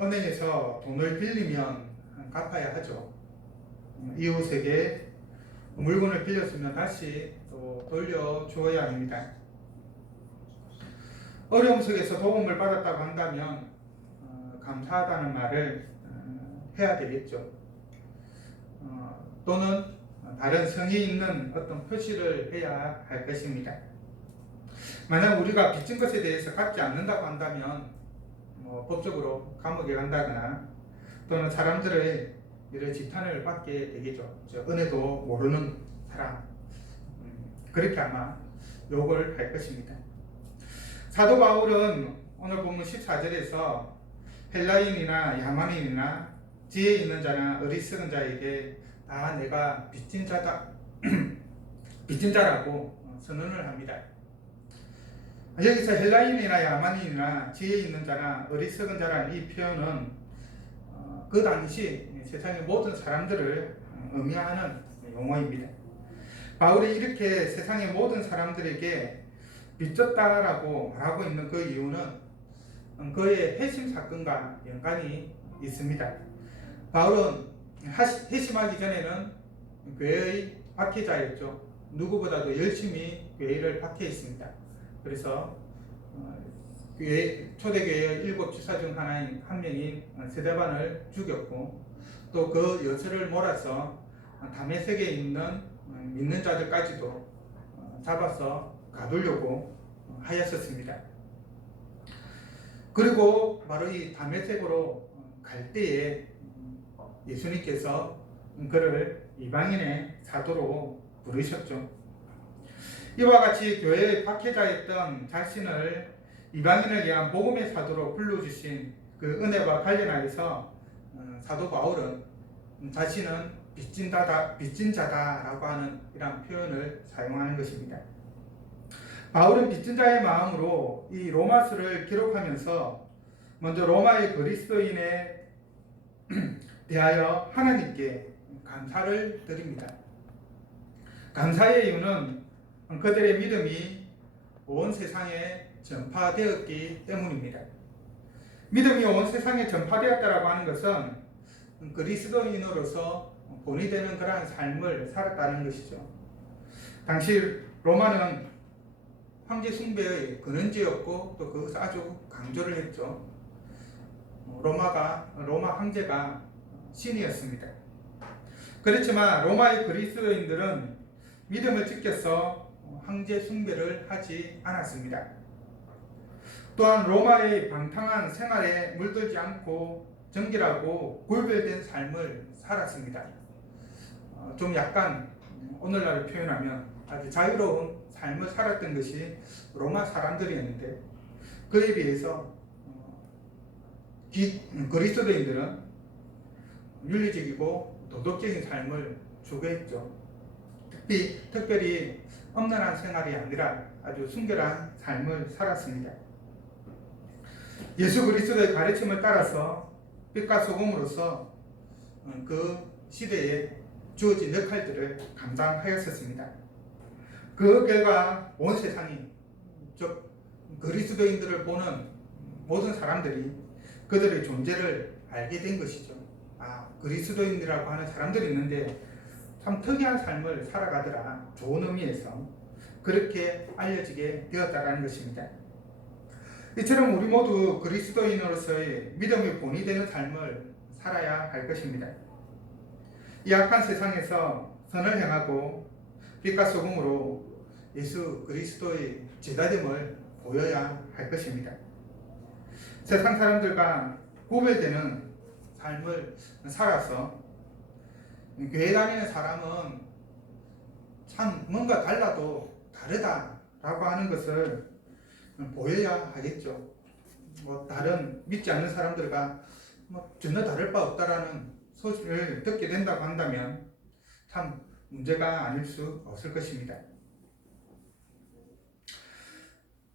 은행에서 돈을 빌리면 갚아야 하죠. 이웃에게 물건을 빌렸으면 다시 또 돌려주어야 합니다. 어려움 속에서 도움을 받았다고 한다면 감사하다는 말을 해야 되겠죠. 또는 다른 성의 있는 어떤 표시를 해야 할 것입니다. 만약 우리가 빚진 것에 대해서 갚지 않는다고 한다면 법적으로 감옥에 간다거나 또는 사람들의 이런 지탄을 받게 되겠죠. 은혜도 모르는 사람, 그렇게 아마 욕을 할 것입니다. 사도 바울은 오늘 본문 14절에서 헬라인이나 야만인이나 지혜 있는 자나 어리석은 자에게 다 내가 빚진 자다 빚진 자라고 선언을 합니다. 여기서 헬라인이나 야만인이나 지혜 있는 자나 어리석은 자라는 이 표현은 그 당시 세상의 모든 사람들을 의미하는 용어입니다. 바울이 이렇게 세상의 모든 사람들에게 빚졌다라고 말하고 있는 그 이유는 그의 회심 사건과 연관이 있습니다. 바울은 회심하기 전에는 교회의 박해자였죠. 누구보다도 열심히 교회를 박해했습니다. 그래서 초대교회의 7 지사 중 한 명인 스데반을 죽였고 또 그 여세를 몰아서 다메섹에 있는 믿는 자들까지도 잡아서 가두려고 하였었습니다. 그리고 바로 이 다메섹으로 갈 때에 예수님께서 그를 이방인의 사도로 부르셨죠. 이와 같이 교회의 박해자였던 자신을 이방인을 위한 복음의 사도로 불러주신 그 은혜와 관련하여서 사도 바울은 자신은 빚진 자다라고 하는 이런 표현을 사용하는 것입니다. 바울은 빚진 자의 마음으로 이 로마서를 기록하면서 먼저 로마의 그리스도인에 대하여 하나님께 감사를 드립니다. 감사의 이유는 그들의 믿음이 온 세상에 전파되었기 때문입니다. 믿음이 온 세상에 전파되었다라고 하는 것은 그리스도인으로서 본이 되는 그러한 삶을 살았다는 것이죠. 당시 로마는 황제 숭배의 근원지였고 또 그것을 아주 강조를 했죠. 로마 황제가 신이었습니다. 그렇지만 로마의 그리스도인들은 믿음을 지켜서 황제 숭배를 하지 않았습니다. 또한 로마의 방탕한 생활에 물들지 않고 정결하고 구별된 삶을 살았습니다. 좀 약간 오늘날 표현하면 아주 자유로운 삶을 살았던 것이 로마 사람들이었는데 그에 비해서 그리스도인들은 윤리적이고 도덕적인 삶을 추구했죠. 특별히 엄란한 생활이 아니라 아주 순결한 삶을 살았습니다. 예수 그리스도의 가르침을 따라서 빛과 소금으로서 그 시대에 주어진 역할들을 감당하였었습니다. 그 결과 온 세상이 즉 그리스도인들을 보는 모든 사람들이 그들의 존재를 알게 된 것이죠. 그리스도인이라고 하는 사람들이 있는데 참 특이한 삶을 살아가더라. 좋은 의미에서 그렇게 알려지게 되었다는 것입니다. 이처럼 우리 모두 그리스도인으로서의 믿음의 본이 되는 삶을 살아야 할 것입니다. 이 악한 세상에서 선을 행하고 빛과 소금으로 예수 그리스도의 제자됨을 보여야 할 것입니다. 세상 사람들과 구별되는 삶을 살아서 교회 다니는 사람은 참 뭔가 달라도 다르다라고 하는 것을 보여야 하겠죠. 다른 믿지 않는 사람들과 전혀 다를 바 없다라는 소식을 듣게 된다고 한다면 참 문제가 아닐 수 없을 것입니다.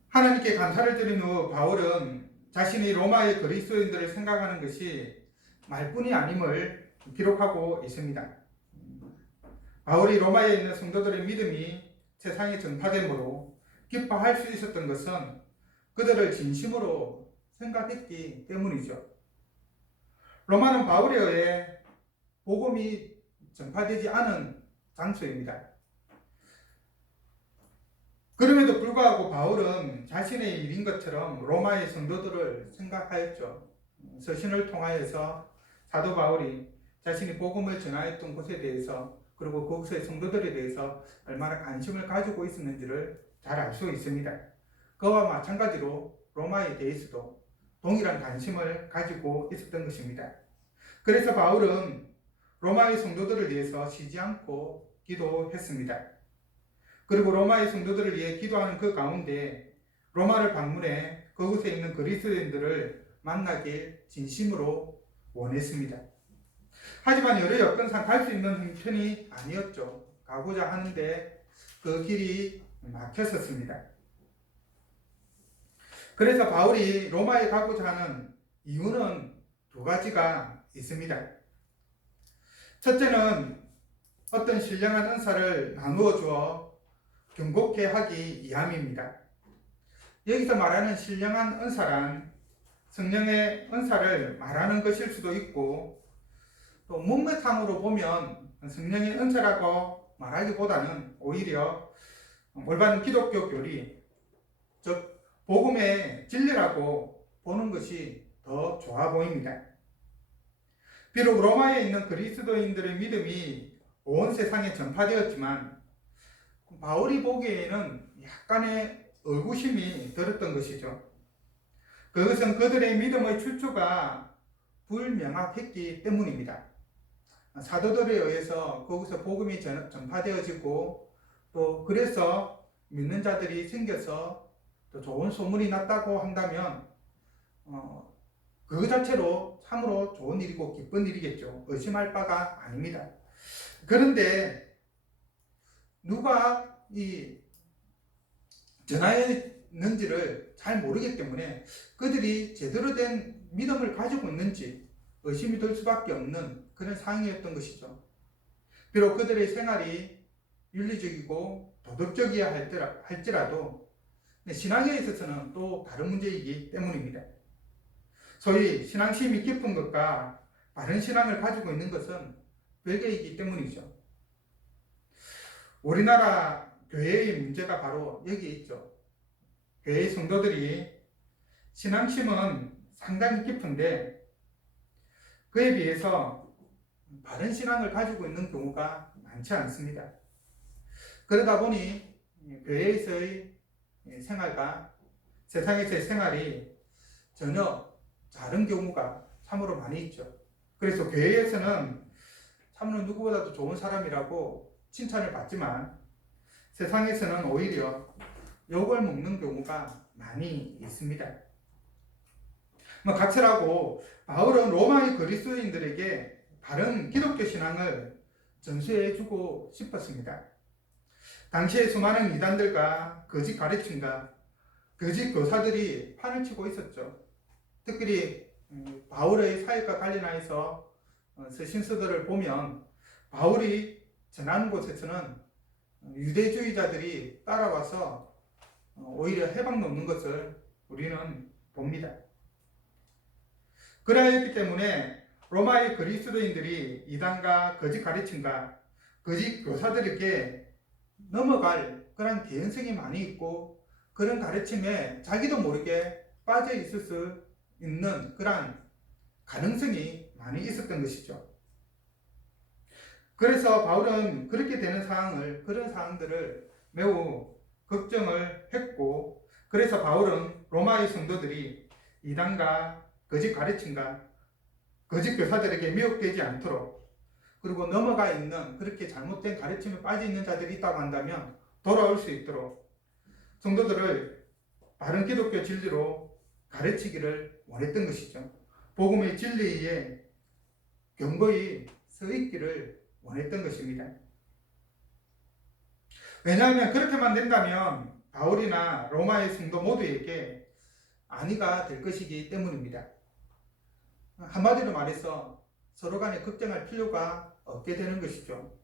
하나님께 감사를 드린 후 바울은 자신이 로마의 그리스도인들을 생각하는 것이 말뿐이 아님을 기록하고 있습니다. 바울이 로마에 있는 성도들의 믿음이 세상에 전파되므로 기뻐할 수 있었던 것은 그들을 진심으로 생각했기 때문이죠. 로마는 바울에 의해 복음이 전파되지 않은 장소입니다. 그럼에도 불구하고 바울은 자신의 일인 것처럼 로마의 성도들을 생각하였죠. 서신을 통하여서 사도 바울이 자신이 복음을 전하였던 곳에 대해서 그리고 그곳의 성도들에 대해서 얼마나 관심을 가지고 있었는지를 잘 알 수 있습니다. 그와 마찬가지로 로마에 대해서도 동일한 관심을 가지고 있었던 것입니다. 그래서 바울은 로마의 성도들을 위해서 쉬지 않고 기도했습니다. 그리고 로마의 성도들을 위해 기도하는 그 가운데 로마를 방문해 그곳에 있는 그리스도인들을 만나길 진심으로 원했습니다. 하지만 여러 여건상 갈 수 있는 형편이 아니었죠. 가고자 하는데 그 길이 막혔었습니다. 그래서 바울이 로마에 가고자 하는 이유는 두 가지가 있습니다. 첫째는 어떤 신령한 은사를 나누어 주어 경고케 하기 위함입니다. 여기서 말하는 신령한 은사란 성령의 은사를 말하는 것일 수도 있고 또 문맥상으로 보면 성령의 은사라고 말하기보다는 오히려 올바른 기독교 교리, 즉 복음의 진리라고 보는 것이 더 좋아 보입니다. 비록 로마에 있는 그리스도인들의 믿음이 온 세상에 전파되었지만 바울이 보기에는 약간의 의구심이 들었던 것이죠. 그것은 그들의 믿음의 출처가 불명확했기 때문입니다. 사도들에 의해서 거기서 복음이 전파되어지고 또 그래서 믿는 자들이 생겨서 또 좋은 소문이 났다고 한다면 그 자체로 참으로 좋은 일이고 기쁜 일이겠죠. 의심할 바가 아닙니다. 그런데 누가 이 전하였는지를 잘 모르기 때문에 그들이 제대로 된 믿음을 가지고 있는지 의심이 들 수밖에 없는 그런 상황이었던 것이죠. 비록 그들의 생활이 윤리적이고 도덕적이야 할지라도 신앙에 있어서는 또 다른 문제이기 때문입니다. 소위 신앙심이 깊은 것과 바른 신앙을 가지고 있는 것은 별개이기 때문이죠. 우리나라 교회의 문제가 바로 여기에 있죠. 교회의 성도들이 신앙심은 상당히 깊은데 그에 비해서 바른 신앙을 가지고 있는 경우가 많지 않습니다. 그러다 보니 교회에서의 생활과 세상에서의 생활이 전혀 다른 경우가 참으로 많이 있죠. 그래서 교회에서는 참으로 누구보다도 좋은 사람이라고 칭찬을 받지만 세상에서는 오히려 욕을 먹는 경우가 많이 있습니다. 각설하고 바울은 로마의 그리스도인들에게 바른 기독교 신앙을 전수해주고 싶었습니다. 당시에 수많은 이단들과 거짓 가르침과 거짓 교사들이 판을 치고 있었죠. 특히 바울의 사역과 관련하여서 서신서들을 보면 바울이 전하는 곳에서는 유대주의자들이 따라와서 오히려 해방 놓는 것을 우리는 봅니다. 그러했기 때문에 로마의 그리스도인들이 이단과 거짓 가르침과 거짓 교사들에게 넘어갈 그런 개연성이 많이 있고 그런 가르침에 자기도 모르게 빠져 있을 수 있는 그런 가능성이 많이 있었던 것이죠. 그래서 바울은 그렇게 되는 그런 상황들을 매우 걱정을 했고, 그래서 바울은 로마의 성도들이 이단과 거짓 가르침과 거짓 교사들에게 미혹되지 않도록, 그리고 넘어가 있는 그렇게 잘못된 가르침에 빠져 있는 자들이 있다고 한다면 돌아올 수 있도록 성도들을 바른 기독교 진리로 가르치기를 원했던 것이죠. 복음의 진리에 견고히 서 있기를 원했던 것입니다. 왜냐하면 그렇게만 된다면 바울이나 로마의 성도 모두에게 안위가 될 것이기 때문입니다. 한마디로 말해서 서로 간에 걱정할 필요가 없게 되는 것이죠.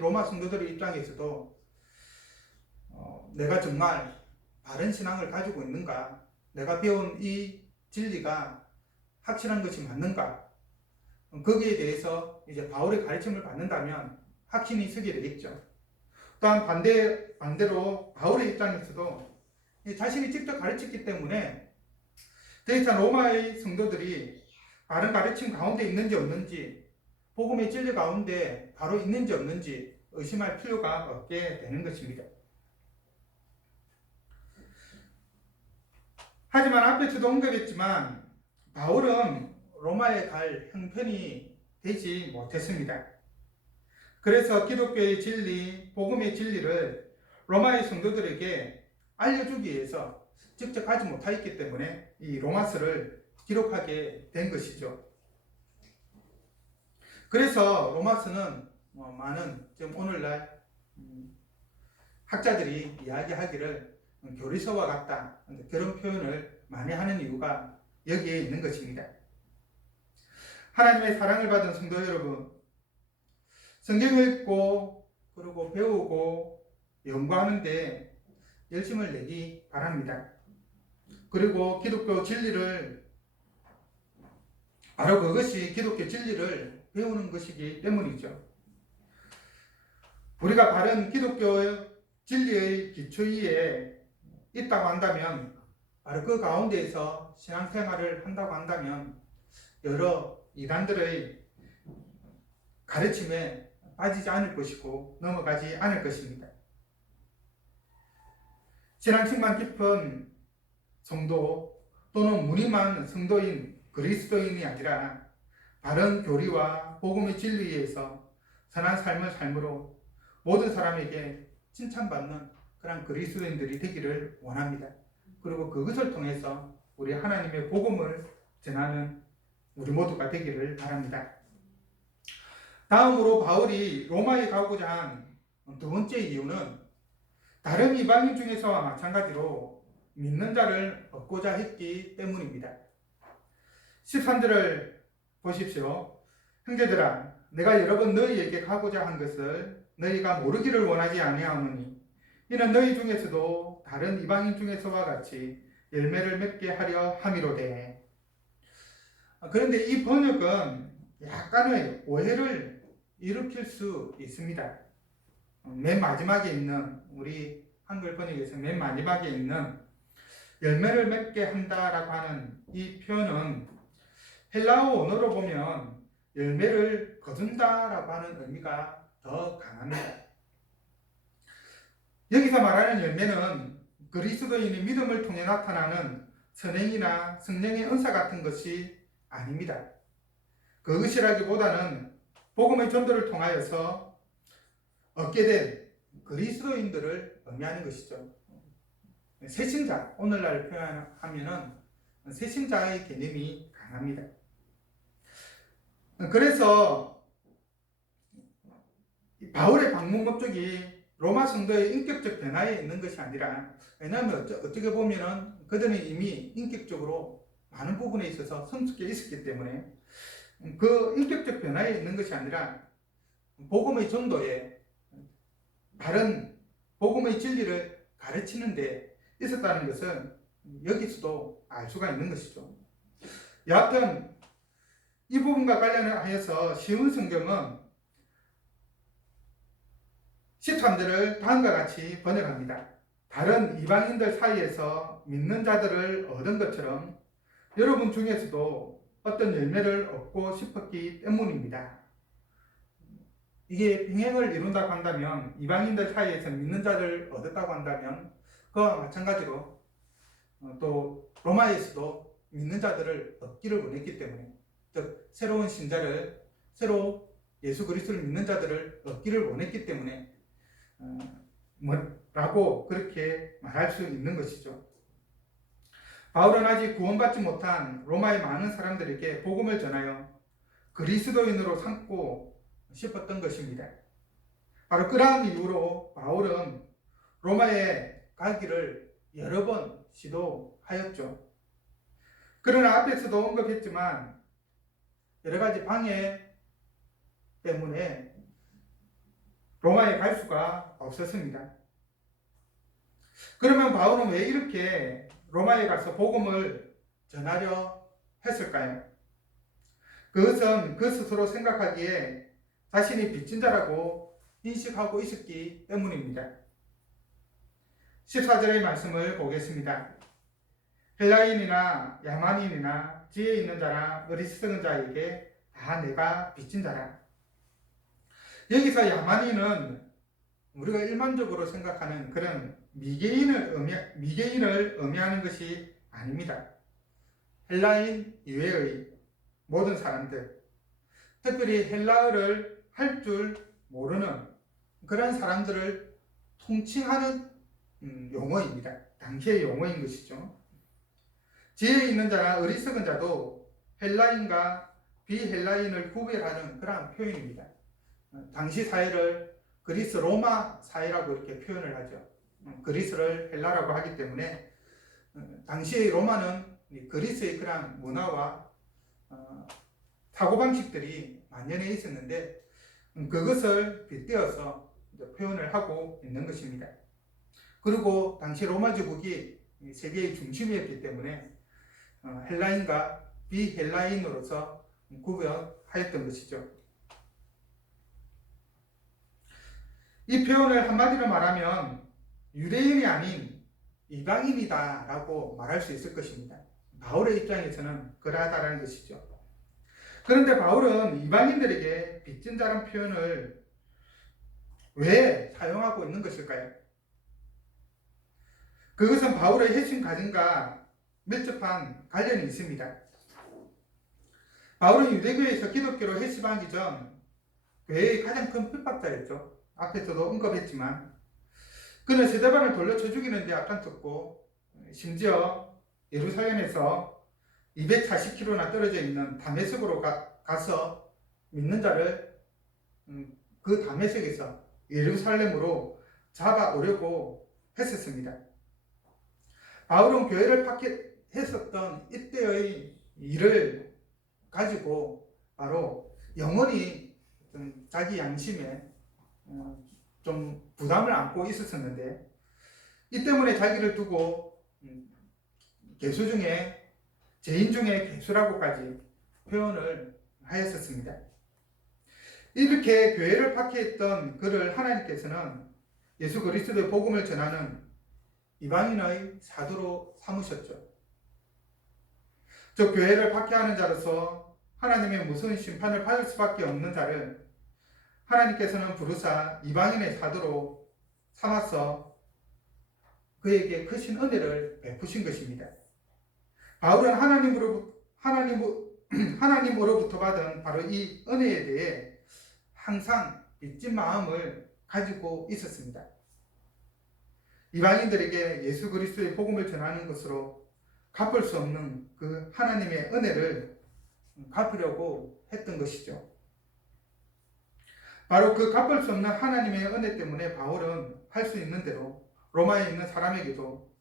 로마 성도들의 입장에서도 내가 정말 바른 신앙을 가지고 있는가, 내가 배운 이 진리가 확실한 것이 맞는가? 거기에 대해서 이제 바울의 가르침을 받는다면 확신이 서게 되겠죠. 또한 반대로 바울의 입장에서도 자신이 직접 가르쳤기 때문에 더 이상 로마의 성도들이 바른 가르침 가운데 있는지 없는지, 복음의 진리 가운데 바로 있는지 없는지 의심할 필요가 없게 되는 것입니다. 하지만 앞에서도 언급했지만 바울은 로마에 갈 형편이 되지 못했습니다. 그래서 기독교의 진리, 복음의 진리를 로마의 성도들에게 알려주기 위해서 직접 가지 못하였기 때문에 이 로마서를 기록하게 된 것이죠. 그래서 로마서는 많은 지금 오늘날 학자들이 이야기하기를 교리서와 같다, 그런 표현을 많이 하는 이유가 여기에 있는 것입니다. 하나님의 사랑을 받은 성도 여러분, 성경을 읽고 그리고 배우고 연구하는데 열심을 내기 바랍니다. 그리고 기독교 진리를, 바로 그것이 기독교 진리를 배우는 것이기 때문이죠. 우리가 바른 기독교 진리의 기초 위에 있다고 한다면, 바로 그 가운데에서 신앙생활을 한다고 한다면 여러 이단들의 가르침에 빠지지 않을 것이고 넘어가지 않을 것입니다. 신앙심만 깊은 성도 또는 무늬만 성도인 그리스도인이 아니라 바른 교리와 복음의 진리에서 선한 삶을 삶으로 모든 사람에게 칭찬받는 그런 그리스도인들이 되기를 원합니다. 그리고 그것을 통해서 우리 하나님의 복음을 전하는 우리 모두가 되기를 바랍니다. 다음으로 바울이 로마에 가고자 한 두 번째 이유는 다른 이방인 중에서와 마찬가지로 믿는 자를 얻고자 했기 때문입니다. 13절을 보십시오. 형제들아, 내가 여러 번 너희에게 가고자 한 것을 너희가 모르기를 원하지 아니하오니 이는 너희 중에서도 다른 이방인 중에서와 같이 열매를 맺게 하려 함이로되. 그런데 이 번역은 약간의 오해를 일으킬 수 있습니다. 맨 마지막에 있는, 우리 한글 번역에서 맨 마지막에 있는 열매를 맺게 한다라고 하는 이 표현은 헬라어 원어로 보면 열매를 거둔다라고 하는 의미가 더 강합니다. 여기서 말하는 열매는 그리스도인의 믿음을 통해 나타나는 선행이나 성령의 은사 같은 것이 아닙니다. 그것이라기보다는 복음의 전도를 통하여서 얻게 된 그리스도인들을 의미하는 것이죠. 새신자, 오늘날 표현하면은 새신자의 개념이 강합니다. 그래서 바울의 방문 목적이 로마 성도의 인격적 변화에 있는 것이 아니라, 왜냐하면 어떻게 보면은 그들은 이미 인격적으로 많은 부분에 있어서 성숙해 있었기 때문에 그 인격적 변화에 있는 것이 아니라 복음의 전도에, 바른 복음의 진리를 가르치는 데 있었다는 것은 여기서도 알 수가 있는 것이죠. 여하튼 이 부분과 관련하여서 쉬운 성경은 13절을 다음과 같이 번역합니다. 다른 이방인들 사이에서 믿는 자들을 얻은 것처럼 여러분 중에서도 어떤 열매를 얻고 싶었기 때문입니다. 이게 병행을 이룬다고 한다면, 이방인들 사이에서 믿는 자를 얻었다고 한다면 그와 마찬가지로 또 로마에서도 믿는 자들을 얻기를 원했기 때문에, 즉 새로운 신자를, 새로 예수 그리스도를 믿는 자들을 얻기를 원했기 때문에 라고 그렇게 말할 수 있는 것이죠. 바울은 아직 구원받지 못한 로마의 많은 사람들에게 복음을 전하여 그리스도인으로 삼고 싶었던 것입니다. 바로 그러한 이유로 바울은 로마에 가기를 여러 번 시도하였죠. 그러나 앞에서도 언급했지만 여러 가지 방해 때문에 로마에 갈 수가 없었습니다. 그러면 바울은 왜 이렇게 로마에 가서 복음을 전하려 했을까요? 그것은 그 스스로 생각하기에 자신이 빚진 자라고 인식하고 있었기 때문입니다. 14절의 말씀을 보겠습니다. 헬라인이나 야만인이나 지혜 있는 자나 어리석은 자에게 다 내가 빚진 자라. 여기서 야만인은 우리가 일반적으로 생각하는 그런 미개인을 의미하는 것이 아닙니다. 헬라인 이외의 모든 사람들, 특별히 헬라어를 할 줄 모르는 그런 사람들을 통칭하는 용어입니다. 당시의 용어인 것이죠. 지혜 있는 자나 어리석은 자도 헬라인과 비헬라인을 구별하는 그러한 표현입니다. 당시 사회를 그리스 로마 사회라고 이렇게 표현을 하죠. 그리스를 헬라라고 하기 때문에 당시의 로마는 그리스의 그러한 문화와 사고방식들이 만연해 있었는데 그것을 빗대어서 표현을 하고 있는 것입니다. 그리고 당시 로마 제국이 세계의 중심이었기 때문에 헬라인과 비헬라인으로서 구별하였던 것이죠. 이 표현을 한마디로 말하면 유대인이 아닌 이방인이다 라고 말할 수 있을 것입니다. 바울의 입장에서는 그러하다라는 것이죠. 그런데 바울은 이방인들에게 빚진 자란 표현을 왜 사용하고 있는 것일까요? 그것은 바울의 핵심 가정과 밀접한 관련이 있습니다. 바울은 유대교에서 기독교로 회심하기 전 교회의 가장 큰 핍박자였죠. 앞에서도 언급했지만 그는 세대반을 돌려쳐 죽이는 데 앞장섰고 심지어 예루살렘에서 240km나 떨어져 있는 다메섹으로 가서 믿는 자를 그 다메섹에서 예루살렘으로 잡아오려고 했었습니다. 바울은 교회를 파괴했었던 이때의 일을 가지고 바로 영원히 자기 양심에 좀 부담을 안고 있었는데 이 때문에 자기를 두고 개수 중에 죄인 중에 개수라고까지 표현을 하였었습니다. 이렇게 교회를 파괴했던 그를 하나님께서는 예수 그리스도의 복음을 전하는 이방인의 사도로 삼으셨죠. 저 교회를 파괴하는 자로서 하나님의 무서운 심판을 받을 수밖에 없는 자를 하나님께서는 부르사 이방인의 사도로 삼아서 그에게 크신 은혜를 베푸신 것입니다. 바울은 하나님으로부터 받은 바로 이 은혜에 대해 항상 빚진 마음을 가지고 있었습니다. 이방인들에게 예수 그리스도의 복음을 전하는 것으로 갚을 수 없는 그 하나님의 은혜를 갚으려고 했던 것이죠. 바로 그 갚을 수 없는 하나님의 은혜 때문에 바울은 할 수 있는 대로 로마에 있는 사람에게도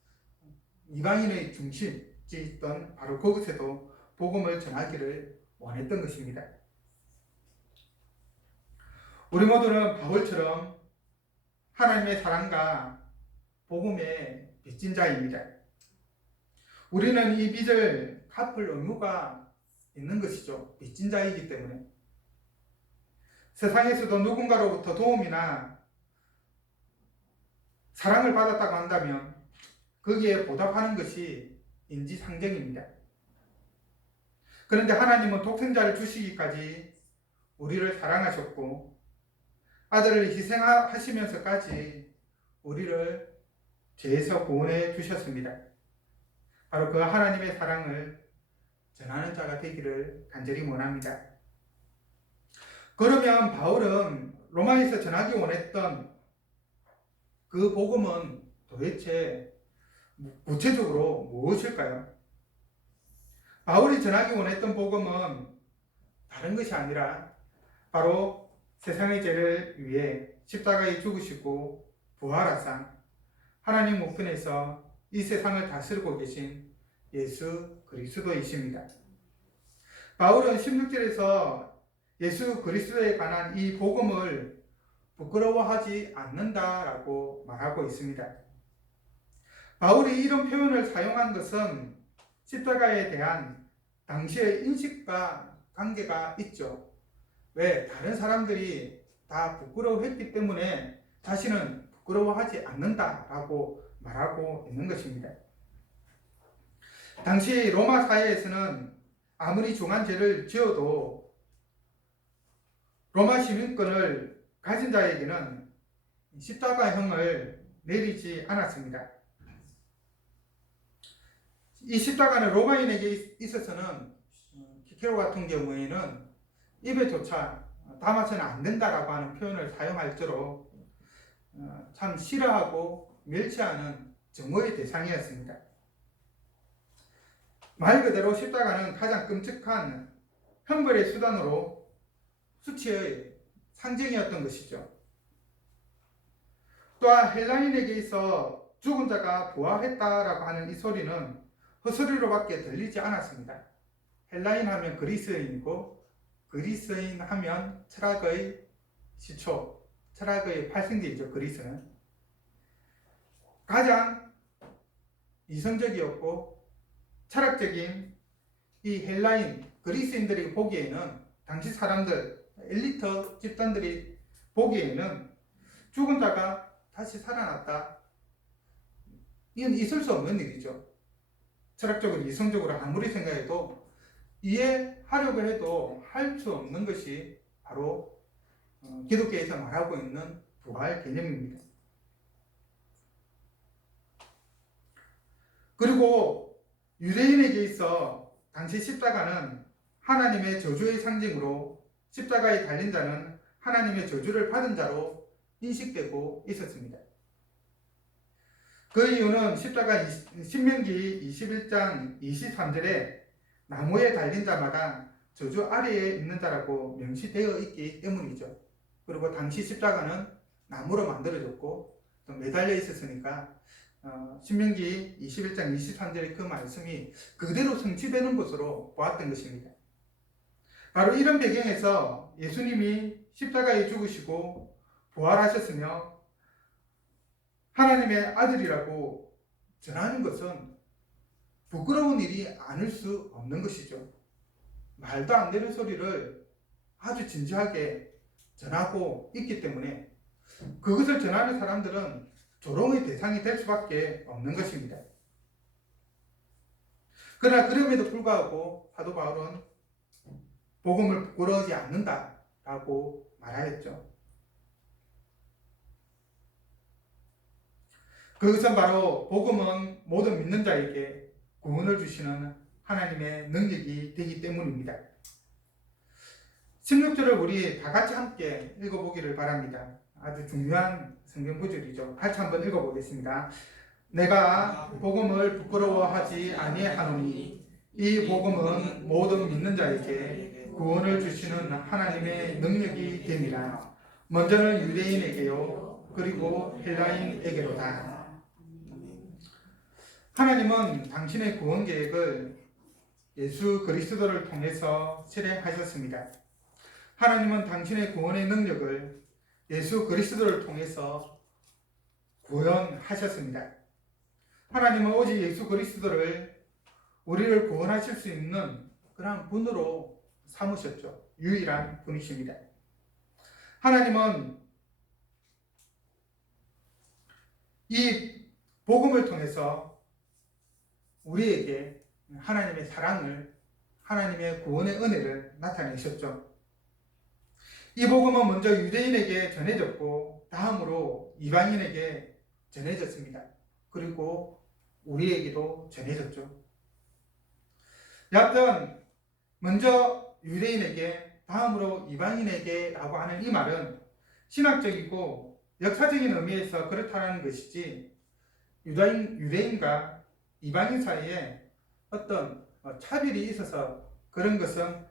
이방인의 중심지 있던 바로 그곳에도 복음을 전하기를 원했던 것입니다. 우리 모두는 바울처럼 하나님의 사랑과 복음의 빚진 자입니다. 우리는 이 빚을 갚을 의무가 있는 것이죠. 빚진 자이기 때문에. 세상에서도 누군가로부터 도움이나 사랑을 받았다고 한다면 거기에 보답하는 것이 인지상정입니다. 그런데 하나님은 독생자를 주시기까지 우리를 사랑하셨고 아들을 희생하시면서까지 우리를 죄에서 구원해 주셨습니다. 바로 그 하나님의 사랑을 전하는 자가 되기를 간절히 원합니다. 그러면 바울은 로마에서 전하기 원했던 그 복음은 도대체 구체적으로 무엇일까요? 바울이 전하기 원했던 복음은 다른 것이 아니라 바로 세상의 죄를 위해 십자가에 죽으시고 부활하사 하나님 우편에서 이 세상을 다스리고 계신 예수 그리스도이십니다. 바울은 16절에서 예수 그리스도에 관한 이 복음을 부끄러워하지 않는다라고 말하고 있습니다. 바울이 이런 표현을 사용한 것은 십자가에 대한 당시의 인식과 관계가 있죠. 왜? 다른 사람들이 다 부끄러워했기 때문에 자신은 부끄러워하지 않는다라고 말하고 있는 것입니다. 당시 로마 사회에서는 아무리 중한 죄를 지어도 로마 시민권을 가진 자에게는 십자가형을 내리지 않았습니다. 이 십자가는 로마인에게 있어서는 키케로 같은 경우에는 입에조차 담아서는 안 된다라고 하는 표현을 사용할 정도로 참 싫어하고 멸시하는 증오의 대상이었습니다. 말 그대로 십자가는 가장 끔찍한 형벌의 수단으로 수치의 상징이었던 것이죠. 또한 헬라인에게 있어 죽은 자가 부활했다라고 하는 이 소리는 헛소리로밖에 들리지 않았습니다. 헬라인 하면 그리스인이고 그리스인 하면 철학의 시초, 철학의 발생지이죠. 그리스는 가장 이성적이었고 철학적인 이 헬라인 그리스인들이 보기에는 당시 사람들 엘리트 집단들이 보기에는 죽은 자가 다시 살아났다, 이건 있을 수 없는 일이죠. 철학적으로 이성적으로 아무리 생각해도 이해하려고 해도 할 수 없는 것이 바로 기독교에서 말하고 있는 부활 개념입니다. 그리고 유대인에게 있어 당시 십자가는 하나님의 저주의 상징으로 십자가에 달린 자는 하나님의 저주를 받은 자로 인식되고 있었습니다. 그 이유는 십자가 신명기 21장 23절에 나무에 달린 자마다 저주 아래에 있는 자라고 명시되어 있기 때문이죠. 그리고 당시 십자가는 나무로 만들어졌고 또 매달려 있었으니까 신명기 21장 23절의 그 말씀이 그대로 성취되는 것으로 보았던 것입니다. 바로 이런 배경에서 예수님이 십자가에 죽으시고 부활하셨으며 하나님의 아들이라고 전하는 것은 부끄러운 일이 아닐 수 없는 것이죠. 말도 안 되는 소리를 아주 진지하게 전하고 있기 때문에 그것을 전하는 사람들은 조롱의 대상이 될 수밖에 없는 것입니다. 그러나 그럼에도 불구하고 사도 바울은 복음을 부끄러워하지 않는다라고 말하였죠. 그것은 바로 복음은 모든 믿는 자에게 구원을 주시는 하나님의 능력이 되기 때문입니다. 16절을 우리 다 같이 함께 읽어보기를 바랍니다. 아주 중요한 성경 구절이죠. 같이 한번 읽어보겠습니다. 내가 복음을 부끄러워하지 아니하노니 이 복음은 모든 믿는 자에게 구원을 주시는 하나님의 능력이 됨이라. 먼저는 유대인에게요 그리고 헬라인에게로다. 하나님은 당신의 구원 계획을 예수 그리스도를 통해서 실행하셨습니다. 하나님은 당신의 구원의 능력을 예수 그리스도를 통해서 구현하셨습니다. 하나님은 오직 예수 그리스도를 우리를 구원하실 수 있는 그런 분으로 삼으셨죠. 유일한 분이십니다. 하나님은 이 복음을 통해서 우리에게 하나님의 사랑을, 하나님의 구원의 은혜를 나타내셨죠. 이 복음은 먼저 유대인에게 전해졌고 다음으로 이방인에게 전해졌습니다. 그리고 우리에게도 전해졌죠. 여하튼 먼저 유대인에게 다음으로 이방인에게 라고 하는 이 말은 신학적이고 역사적인 의미에서 그렇다는 것이지 유대인과 이방인 사이에 어떤 차별이 있어서 그런 것은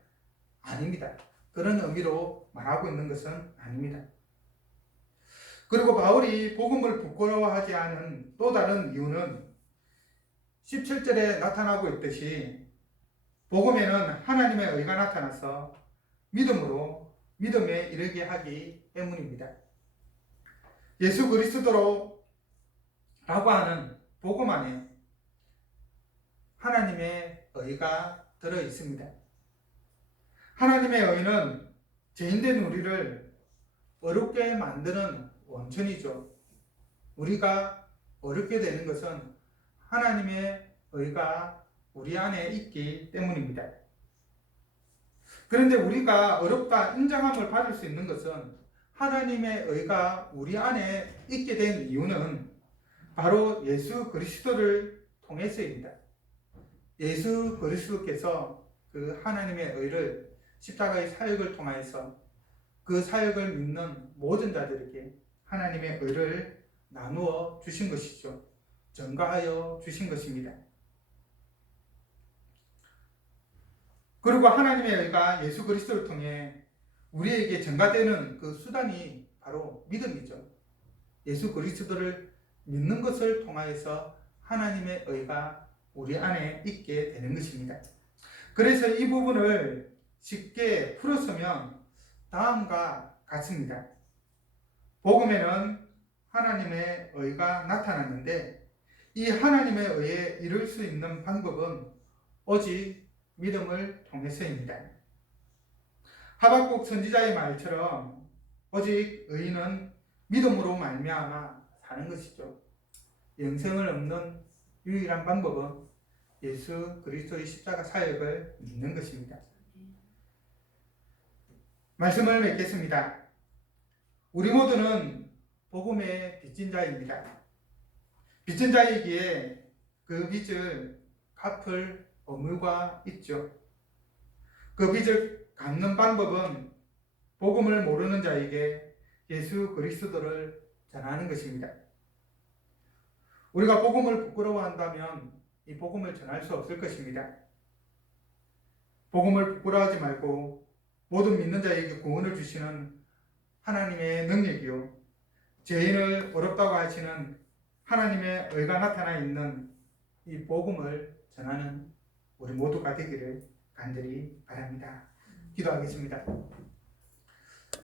아닙니다. 그런 의미로 말하고 있는 것은 아닙니다. 그리고 바울이 복음을 부끄러워하지 않은 또 다른 이유는 17절에 나타나고 있듯이 복음에는 하나님의 의가 나타나서 믿음으로 믿음에 이르게 하기 때문입니다. 예수 그리스도로 라고 하는 복음 안에 하나님의 의가 들어 있습니다. 하나님의 의는 죄인된 우리를 어렵게 만드는 원천이죠. 우리가 어렵게 되는 것은 하나님의 의가 우리 안에 있기 때문입니다. 그런데 우리가 어렵다 인정함을 받을 수 있는 것은 하나님의 의가 우리 안에 있게 된 이유는 바로 예수 그리스도를 통해서입니다. 예수 그리스도께서 그 하나님의 의를 십자가의 사역을 통하여서 그 사역을 믿는 모든 자들에게 하나님의 의를 나누어 주신 것이죠. 전가하여 주신 것입니다. 그리고 하나님의 의가 예수 그리스도를 통해 우리에게 전가되는 그 수단이 바로 믿음이죠. 예수 그리스도를 믿는 것을 통하여서 하나님의 의가 우리 안에 있게 되는 것입니다. 그래서 이 부분을 쉽게 풀었으면 다음과 같습니다. 복음에는 하나님의 의가 나타났는데 이 하나님의 의에 이룰 수 있는 방법은 오직 믿음을 통해서입니다. 하박국 선지자의 말처럼 오직 의인은 믿음으로 말미암아 사는 것이죠. 영생을 얻는 유일한 방법은 예수 그리스도의 십자가 사역을 믿는 것입니다. 말씀을 맺겠습니다. 우리 모두는 복음의 빚진 자입니다. 빚진 자이기에 그 빚을 갚을 의무가 있죠. 그 빚을 갚는 방법은 복음을 모르는 자에게 예수 그리스도를 전하는 것입니다. 우리가 복음을 부끄러워한다면 이 복음을 전할 수 없을 것입니다. 복음을 부끄러워하지 말고 모든 믿는 자에게 구원을 주시는 하나님의 능력이요, 죄인을 어렵다고 하시는 하나님의 의가 나타나 있는 이 복음을 전하는 우리 모두가 되기를 간절히 바랍니다. 기도하겠습니다.